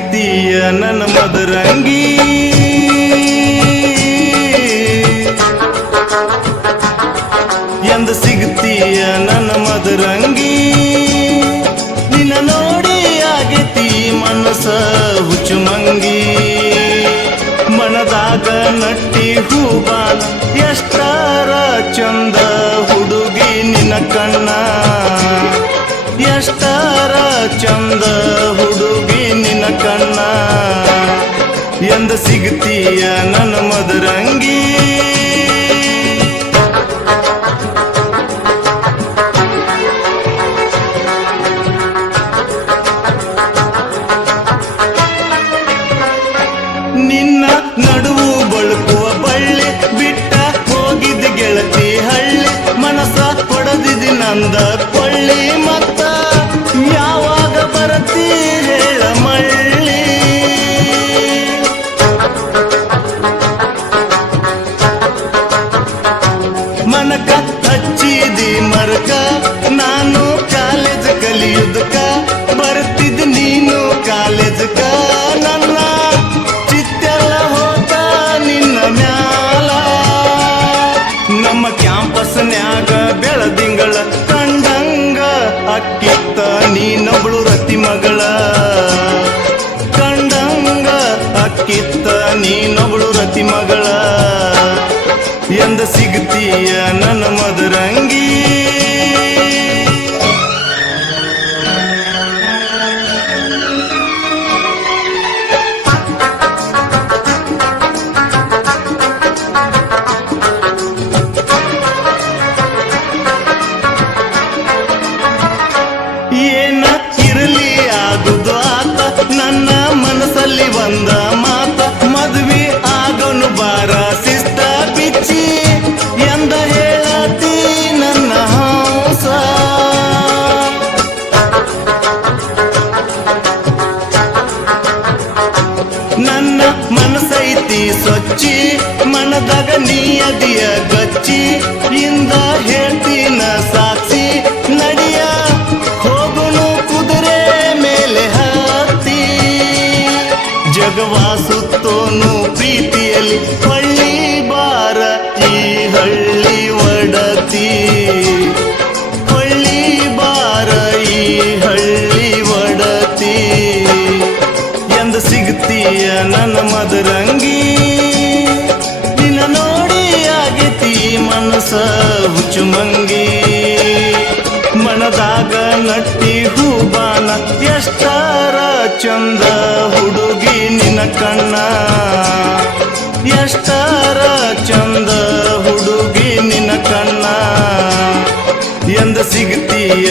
ಸಿಗ್ತೀಯ ನನ್ನ ಮದರಂಗಿ ಎಂದ ಸಿಗ್ತೀಯ ನನ್ನ ಮದರಂಗಿ ನಿನ್ನ ನೋಡಿ ಆಗೈತಿ ಮನಸ ಹುಚ್ಚುಮಂಗಿ ಮನದಾಗ ನಟ್ಟಿ ಹೂಬಾನ ಎಷ್ಟರ ಚಂದ ಹುಡುಗಿ ನಿನ್ನ ಕಣ್ಣ ಎಷ್ಟರ ಚಂದ ಹುಡುಗಿ ನಿನ್ನ ಕಣ್ಣ ಎಂದ ಸಿಗ್ತೀಯ ನನ್ನ ಮದರಂಗಿ ನಿನ್ನ ನಡುವು ಬಳುಕುವ ಬಳ್ಳಿ ಬಿಟ್ಟ ಹೋಗಿದ್ದ ಗೆಳತಿ ಹಳ್ಳಿ ಮನಸ ಹೊಡೆದಿದಿ ನಂದ ಕೊಳ್ಳಿ ಮತ್ತ ಯಾವಾಗ ಬರತಿ ಹೇಳ ಮಳ್ಳಿ ಮನಕ ಹಚ್ಚಿದಿ ಮರಕ ನಾನು ಕಾಲೇಜ್ ಕಲಿಯುದಕ ಬರ್ತಿದ್ ನೀನು ಕಾಲೇಜಕ ನನ್ನ ನಮ್ಮ ಕ್ಯಾಂಪಸ್ನ್ಯಾಗ ಬೆಳದಿಂಗಳ ಕಂಡಂಗ ಅಕ್ಕಿತ್ತ ನೀನೊಬ್ಳು ರತಿ ಮಗಳ ಕಂಡಂಗ ಅಕ್ಕಿತ್ತ ನೀನೊಬ್ಳು ರತಿ ಮಗಳ ಎಂದ ಸಿಗ್ತೀಯ ನನ್ನ ಮದರಂಗಿ ಏನ ಇರಲಿ ಆಗುದು ಆತ ನನ್ನ ಮನಸ್ಸಲ್ಲಿ ಒಂದ ಮಾತ ಮದುವೆ ಆಗೋನು ಬಾರ ಸಿಸ್ತ ಬಿಚ್ಚಿ ಎಂದ ಹೇಳತಿ ನನ್ನ ಹಂಸ ನನ್ನ ಮನಸ್ಸೈತಿ ಸೊಚ್ಚಿ ಮನದಾಗ ನೀಯದಿಯ ಗಚ್ಚಿ ಇಂದ ಹೇಳ್ತೀನ ಸಾಕ್ಷಿ ನಡಿಯ ಹೋಗುನು ಕುದುರೆ ಮೇಲೆ ಹತ್ತಿ ಜಗವಾ ಸುತ್ತೋನು ಪ್ರೀತಿಯಲ್ಲಿ ಹಳ್ಳಿ ಬಾರ ಈ ಹಳ್ಳಿ ಒಡತಿ ಹಳ್ಳಿ ಬಾರ ಈ ಹಳ್ಳಿ ಒಡತಿ ಎಂದ ಸಿಗ್ತೀಯ ನನ್ನ ಮದರಂಗಿ ನಿನ್ನ ನೋಡಿ ಆಗೈತಿ ಮನಸ ಹುಚ್ಚುಮಂಗಿ ಮನದಾಗ ನಟ್ಟಿ ಹೂಬಾನ ಎಷ್ಟರ ಚಂದ ಹುಡುಗಿ ನಿನ್ನ ಕಣ್ಣ ಎಷ್ಟರ ಚಂದ ಹುಡುಗಿ ನಿನ್ನ ಕಣ್ಣ ಎಂದ ಸಿಗ್ತೀಯ